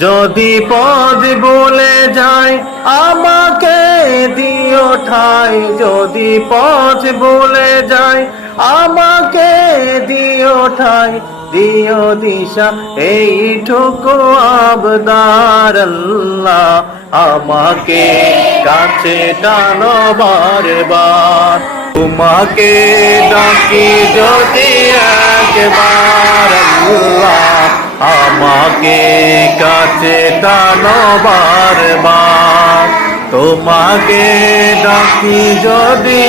যদি পদ বলে যায়, আমাকে দিও ঠাই। যদি পথ বলে যায়, আমাকে দিও ঠাই। দিও দিশা, এইটুকু আবদার আমাকে কাছে টানো বারবার। তোমাকে ডাকি যদি একবার। আমাকে কাছে টানো বারবার তোমাকে ডাকি যদি